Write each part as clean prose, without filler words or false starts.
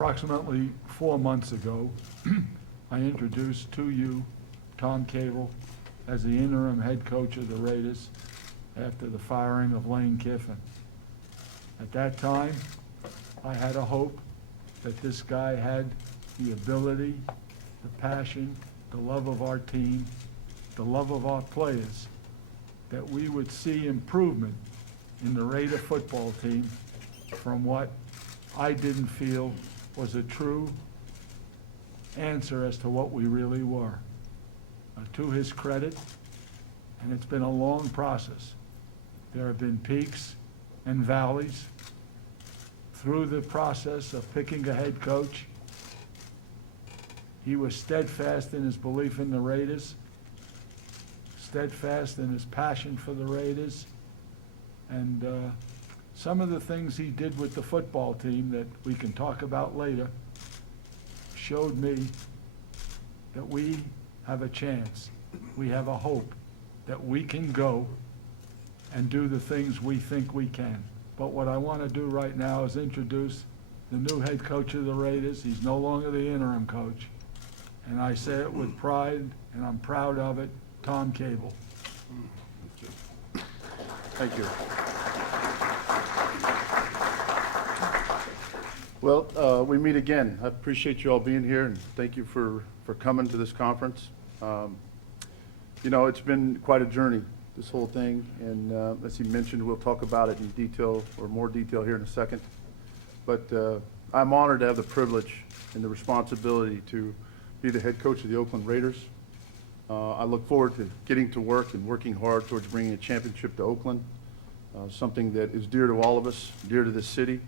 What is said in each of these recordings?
Approximately 4 months ago, I introduced to you Tom Cable as the interim head coach of the Raiders after the firing of Lane Kiffin. At that time, I had a hope that this guy had the ability, the passion, the love of our team, the love of our players, that we would see improvement in the Raider football team from what I didn't feel was a true answer as to what we really were. To his credit, and it's been a long process, there have been peaks and valleys through the process of picking a head coach. He was steadfast in his belief in the Raiders, steadfast in his passion for the Raiders, and some of the things he did with the football team that we can talk about later showed me that we have a chance, we have a hope that we can go and do the things we think we can. But what I want to do right now is introduce the new head coach of the Raiders. He's no longer the interim coach, and I say it with pride, and I'm proud of it, Tom Cable. Thank you. Well, we meet again. I appreciate you all being here, and thank you for coming to this conference. You know, it's been quite a journey, this whole thing, and as he mentioned, we'll talk about it in detail, or more detail here in a second. But I'm honored to have the privilege and the responsibility to be the head coach of the Oakland Raiders. I look forward to getting to work and working hard towards bringing a championship to Oakland, something that is dear to all of us, dear to this city,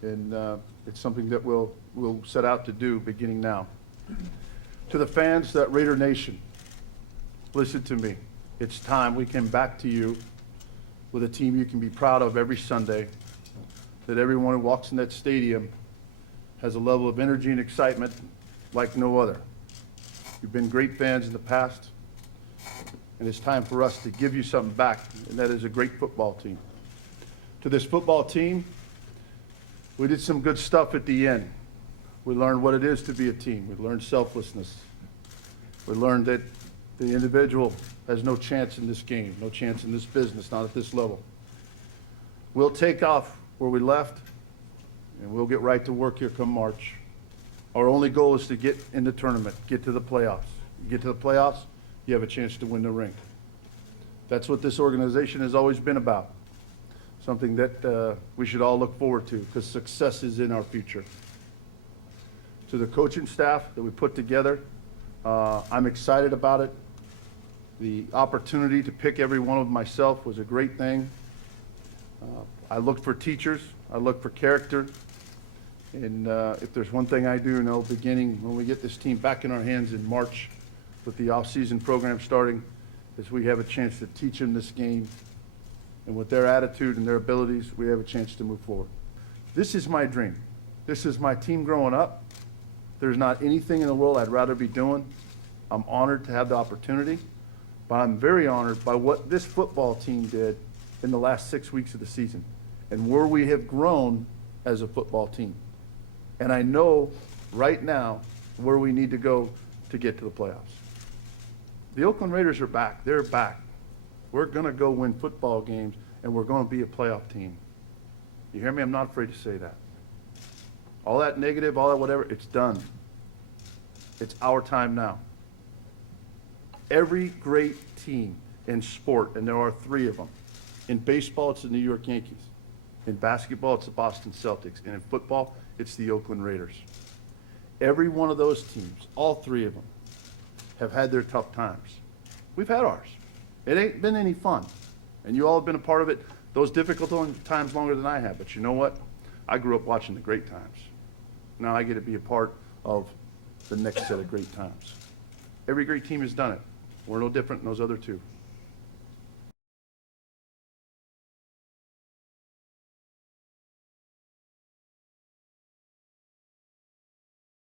and it's something that we'll set out to do beginning now. To the fans, that Raider Nation, listen to me. It's time we came back to you with a team you can be proud of every Sunday, that everyone who walks in that stadium has a level of energy and excitement like no other. You've been great fans in the past, and it's time for us to give you something back, and that is a great football team. To this football team, we did some good stuff at the end. We learned what it is to be a team. We learned selflessness. We learned that the individual has no chance in this game, no chance in this business, not at this level. We'll take off where we left, and we'll get right to work here come March. Our only goal is to get in the tournament, get to the playoffs. You get to the playoffs, you have a chance to win the ring. That's what this organization has always been about, something that we should all look forward to, because success is in our future. To the coaching staff that we put together, I'm excited about it. The opportunity to pick every one of myself was a great thing. I looked for teachers, I looked for character, and if there's one thing I do know, beginning when we get this team back in our hands in March with the off-season program starting, is we have a chance to teach them this game, and with their attitude and their abilities, we have a chance to move forward. This is my dream. This is my team growing up. There's not anything in the world I'd rather be doing. I'm honored to have the opportunity, but I'm very honored by what this football team did in the last 6 weeks of the season and where we have grown as a football team. And I know right now where we need to go to get to the playoffs. The Oakland Raiders are back. They're back. We're going to go win football games, and we're going to be a playoff team. You hear me? I'm not afraid to say that. All that negative, all that whatever, it's done. It's our time now. Every great team in sport, and there are 3 of them. In baseball, it's the New York Yankees. In basketball, it's the Boston Celtics. And in football, it's the Oakland Raiders. Every one of those teams, all 3 of them, have had their tough times. We've had ours. It ain't been any fun. And you all have been a part of it, those difficult times longer than I have. But you know what? I grew up watching the great times. Now I get to be a part of the next set of great times. Every great team has done it. We're no different than those other 2.